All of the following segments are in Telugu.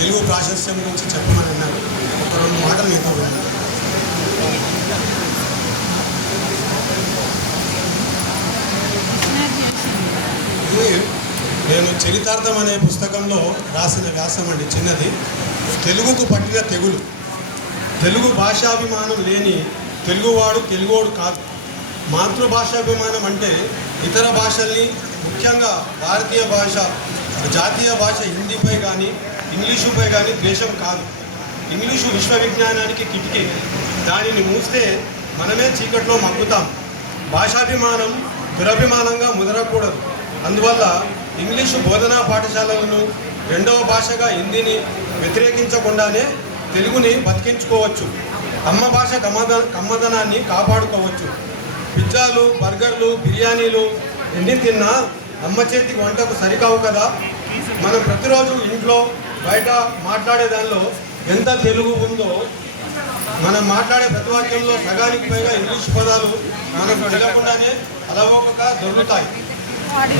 తెలుగు ప్రాశస్యం గురించి చెప్పమని అన్నారు ఒక రెండు మాటలు మీతో విన్నాను. నేను చరితార్థం అనే పుస్తకంలో రాసిన వ్యాసం అండి చిన్నది. తెలుగుకు పట్టిన తెగులు. తెలుగు భాషాభిమానం లేని తెలుగువాడు తెలుగువాడు కాదు. మాతృభాషాభిమానం అంటే ఇతర భాషల్ని ముఖ్యంగా భారతీయ భాష జాతీయ భాష హిందీపై కానీ ఇంగ్లీషుపై కానీ ద్వేషం కాదు. ఇంగ్లీషు విశ్వవిజ్ఞానానికి కిటికీ. దానిని మూస్తే మనమే చీకట్లో మగ్గుతాం. భాషాభిమానం దురభిమానంగా ముదరకూడదు. అందువల్ల ఇంగ్లీషు బోధనా పాఠశాలలను రెండవ భాషగా హిందీని వ్యతిరేకించకుండానే తెలుగుని బతికించుకోవచ్చు. అమ్మ భాష కమ్మద కమ్మదనాన్ని కాపాడుకోవచ్చు. పిజ్జాలు బర్గర్లు బిర్యానీలు ఎన్ని తిన్నా అమ్మ చేతికి వంటకు సరికావు కదా? మనం ప్రతిరోజు ఇంట్లో బయట మాట్లాడే దానిలో ఎంత తెలుగు ఉందో మనం మాట్లాడే ప్రతి సగానికి పైగా ఇంగ్లీష్ పదాలు మనకు తెలియకుండానే అలవోకగా దొరుకుతాయి.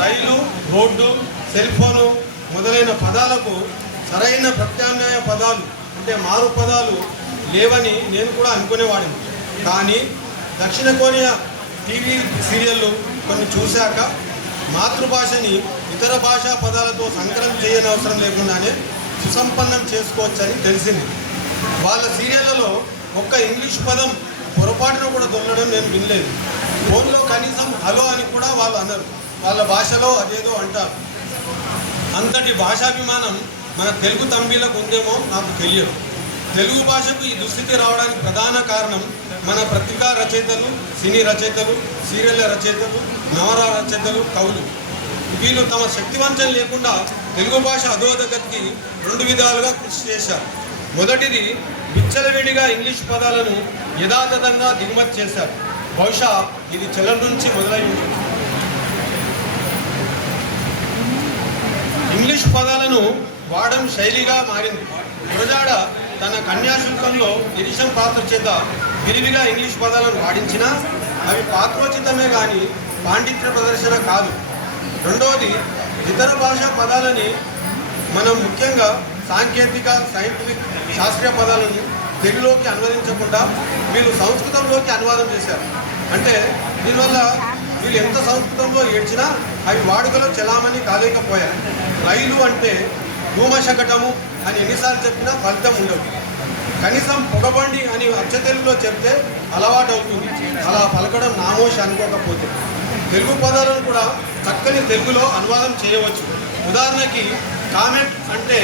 రైలు రోడ్డు సెల్ ఫోను మొదలైన పదాలకు సరైన ప్రత్యామ్నాయ పదాలు అంటే మారు పదాలు లేవని నేను కూడా అనుకునేవాడిని. కానీ దక్షిణ కొరియా టీవీ సీరియళ్ళు కొన్ని చూశాక మాతృభాషని ఇతర భాషా పదాలతో సంకలనం చేయని అవసరం లేకుండానే సుసంపన్నం చేసుకోవచ్చని తెలిసింది. వాళ్ళ సీరియళ్ళలో ఒక్క ఇంగ్లీష్ పదం పొరపాటున కూడా దొల్లడం నేను వినలేదు. ఫోన్లో కనీసం హలో అని కూడా వాళ్ళు అనరు. వాళ్ళ భాషలో అదేదో అంటారు. అంతటి భాషాభిమానం మన తెలుగు తంబీలకు ఉందేమో నాకు తెలియదు. తెలుగు భాషకు ఈ దుస్థితి రావడానికి ప్రధాన కారణం మన పత్రికా రచయితలు సినీ రచయితలు సీరియళ్ళ రచయితలు నవర రచయితలు కవులు. వీళ్ళు తమ శక్తివంచం లేకుండా తెలుగు భాష అధోదగతికి రెండు విధాలుగా కృషి చేశారు. మొదటిది విచ్చలవిడిగా ఇంగ్లీష్ పదాలను యథాతథంగా దిగుమతి చేశారు. బహుశా ఇది చలం నుంచి మొదలై ఇంగ్లీష్ పదాలను వాడడం శైలిగా మారింది. గురజాడ తన కన్యాశుల్కంలో గిరీశం పాత్ర చేత విరివిగా ఇంగ్లీష్ పదాలను వాడించినా అవి పాత్రోచితమే కానీ పాండిత్య ప్రదర్శన కాదు. రెండవది ఇతర భాషా పదాలని మనం ముఖ్యంగా సాంకేతిక సైంటిఫిక్ శాస్త్రీయ పదాలను తెలుగులోకి అనువదించకుండా వీళ్ళు సంస్కృతంలోకి అనువాదం చేశారు. అంటే దీనివల్ల వీళ్ళు ఎంత సంస్కృతంలో ఏడ్చినా అవి వాడుకలో చలామణి కాలేకపోయారు రైలు అంటే ధూమశకటము అని ఎన్నిసార్లు చెప్పినా ఫలితం ఉండదు. కనీసం పొగబండి అని అచ్చ తెలుగులో చెప్తే అలవాటు అవుతుంది అలా పలకడం నామోష అనుకోకపోతే. తెలుగు పదాలను కూడా చక్కని తెలుగులో అనువాదం చేయవచ్చు. ఉదాహరణకి కామెంట్ అంటే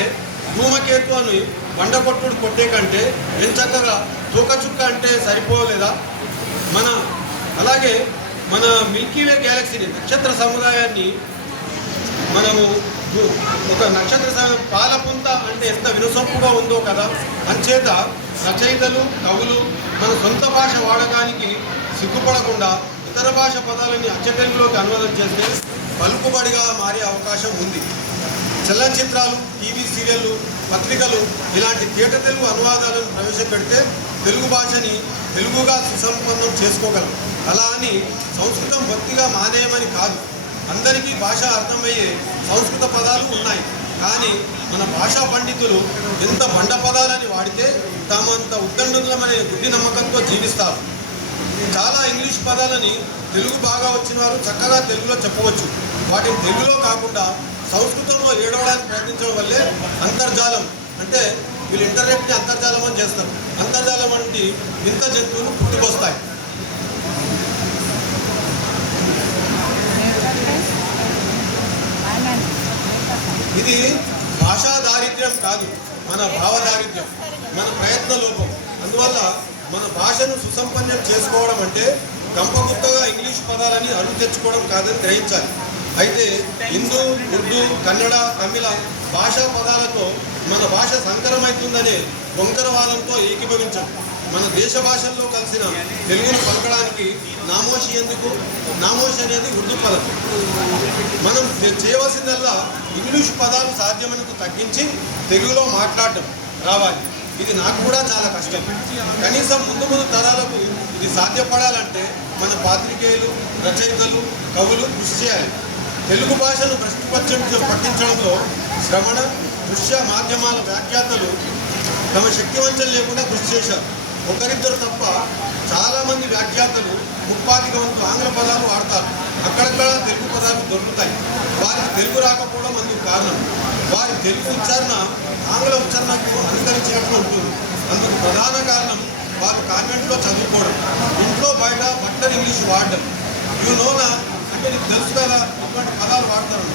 ధూమకేతు అని బండకొట్టుడు కొట్టే కంటే ఎంచక్కగా తూకచుక్క అంటే సరిపోలేదా? మన అలాగే మన మిల్కీవే గ్యాలక్సీని నక్షత్ర సముదాయాన్ని మనము ఒక నక్షత్ర పాలపుంత అంటే ఎంత వినసొప్పుగా ఉందో కదా? అంచేత రచయితలు కవులు మన సొంత భాష వాడకానికి సిగ్గుపడకుండా ఇతర భాష పదాలని అచ్చతెలుగులోకి అనువాదం చేస్తే పలుకుబడిగా మారే అవకాశం ఉంది. చలనచిత్రాలు టీవీ సీరియళ్ళు పత్రికలు ఇలాంటి థియేటర్ తెలుగు అనువాదాలను ప్రవేశపెడితే తెలుగు భాషని తెలుగుగా సుసంపన్నం చేసుకోగలం. అలా అని సంస్కృతం భక్తిగా మానేయమని కాదు. అందరికీ భాష అర్థమయ్యే సంస్కృత పదాలు ఉన్నాయి. కానీ మన భాషా పండితులు ఎంత బండ పదాలని వాడితే తామంత ఉద్దండులమనే గుడ్డి నమ్మకంతో జీవిస్తారు. చాలా ఇంగ్లీష్ పదాలని తెలుగు బాగా వచ్చిన వారు చక్కగా తెలుగులో చెప్పవచ్చు. వాటిని తెలుగులో కాకుండా సంస్కృతంలో ఏడవడానికి ప్రయత్నించడం వల్లే అంతర్జాలం. అంటే వీళ్ళు ఇంటర్నెట్ని అంతర్జాలం అని చేస్తారు. అంతర్జాలం వంటి వింత జంతువులు పుట్టుకొస్తాయి. ఇది భాషా దారిద్ర్యం కాదు. మన భావ దారిద్ర్యం. మన ప్రయత్న లోపం. అందువల్ల మన భాషను సుసంపన్నం చేసుకోవడం అంటే గంపగుత్తగా ఇంగ్లీష్ పదాలని అరువు తెచ్చుకోవడం కాదని గ్రహించాలి. అయితే హిందూ ఉర్దూ కన్నడ తమిళ భాషా పదాలతో మన భాష సంకరమవుతుందనే వంకరవాదంతో ఏకీభవించం. మన దేశ భాషల్లో కలిసిన తెలుగును పలకడానికి నామోషి ఎందుకు? నామోషి అనేది ఉర్దూ పదం. మనం చేయవలసిందల్లా ఇంగ్లీష్ పదాలు సాధ్యమైనంత తగ్గించి తెలుగులో మాట్లాడటం. రావాలి. ఇది నాకు కూడా చాలా కష్టం. కనీసం ముందు ముందు తరాలకు ఇది సాధ్యపడాలంటే మన పాత్రికేయులు రచయితలు కవులు కృషి చేయాలి. తెలుగు భాషను ప్రశ్నపచ్చ పట్టించడంలో శ్రవణ దృశ్య మాధ్యమాల వ్యాఖ్యాతలు తమ శక్తివంచం లేకుండా కృషి చేశారు. ఒకరిద్దరు తప్ప చాలామంది వ్యాఖ్యాతలు ముప్పాధిక వంతు ఆంగ్ల పదాలు వాడతారు. అక్కడక్కడ తెలుగు పదాలు దొరుకుతాయి. వారికి తెలుగు రాకపోవడం అందుకు కారణం. వారి తెలుగు ఉచ్చారణ ఆంగ్ల ఉచ్చారణకు అనుసరించినట్లు ఉంటుంది. అందుకు ప్రధాన కారణం వారు కాన్వెంట్లో చదువుకోవడం. ఇంట్లో బయట బట్టర్ ఇంగ్లీష్ వాడడం. యు నోనా అంటే నీకు తెలుసు కదా ఇటువంటి పదాలు వాడతారు.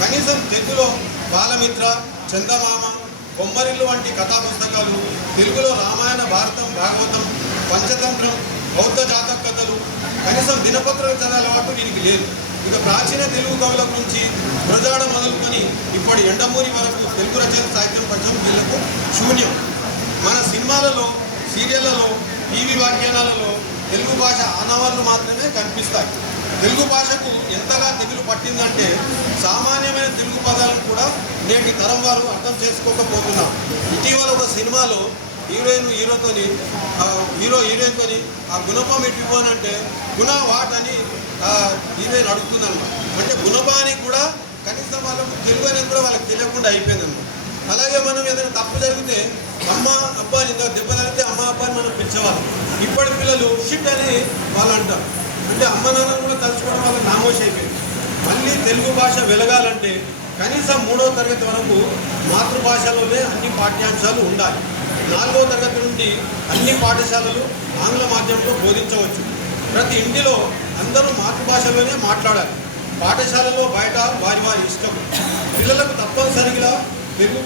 కనీసం తెలుగులో బాలమిత్ర చందమామ బొమ్మరిల్లు వంటి కథా పుస్తకాలు తెలుగులో రామాయణ భారతం భాగవతం పంచతంత్రం బౌద్ధ జాతక కథలు కనీసం దినపత్రాలు చదివే అలవాటు దీనికి లేదు. ఇక ప్రాచీన తెలుగు కవుల గురించి ప్రజాడ మొదలుకొని ఇప్పటి ఎండమూరి వరకు తెలుగు రచన సాహిత్యం పరిచయం వీళ్ళకు శూన్యం. మన సినిమాలలో సీరియళ్ళలో టీవీ వ్యాఖ్యానాలలో తెలుగు భాష ఆనవాళ్ళు మాత్రమే కనిపిస్తాయి. తెలుగు భాషకు ఎంతగా తెగులు పట్టిందంటే సామాన్యమైన తెలుగు పదాలను కూడా నేటి తరం వారు అర్థం చేసుకోకపోతున్నాం ఇటీవల ఒక సినిమాలో హీరోయిన్ హీరోతోని హీరో హీరోయిన్తోని ఆ గుణపం ఎట్టిపోనంటే గుణ వాట్ అని హీరోయిన్ అడుగుతుందన్నమాట అంటే గుణపానికి కూడా కనీసం వాళ్ళకు తెలుగు అనేది కూడా వాళ్ళకి తెలియకుండా అయిపోయిందన్నమాట అలాగే మనం ఏదైనా తప్పు జరిగితే అమ్మ అబ్బా ఇంకా దెబ్బ తగిలితే అమ్మ అబ్బా అని మనం పిలిచేవాళ్ళం. ఇప్పటి పిల్లలు షిట్ అని వాళ్ళు అంటారు. అంటే అమ్మ నాన్న కూడా తలుచుకోవడం వల్ల నామోషి అయిపోయింది. మళ్ళీ తెలుగు భాష వెలగాలంటే కనీసం మూడో తరగతి వరకు మాతృభాషలోనే అన్ని పాఠ్యాంశాలు ఉండాలి. నాలుగో తరగతి నుండి అన్ని పాఠశాలలు ఆంగ్ల మాధ్యమంలో బోధించవచ్చు. ప్రతి ఇంటిలో అందరూ మాతృభాషలోనే మాట్లాడాలి. పాఠశాలలో బయట వారి వారి ఇష్టం. పిల్లలకు తప్పనిసరిగా తెలుగు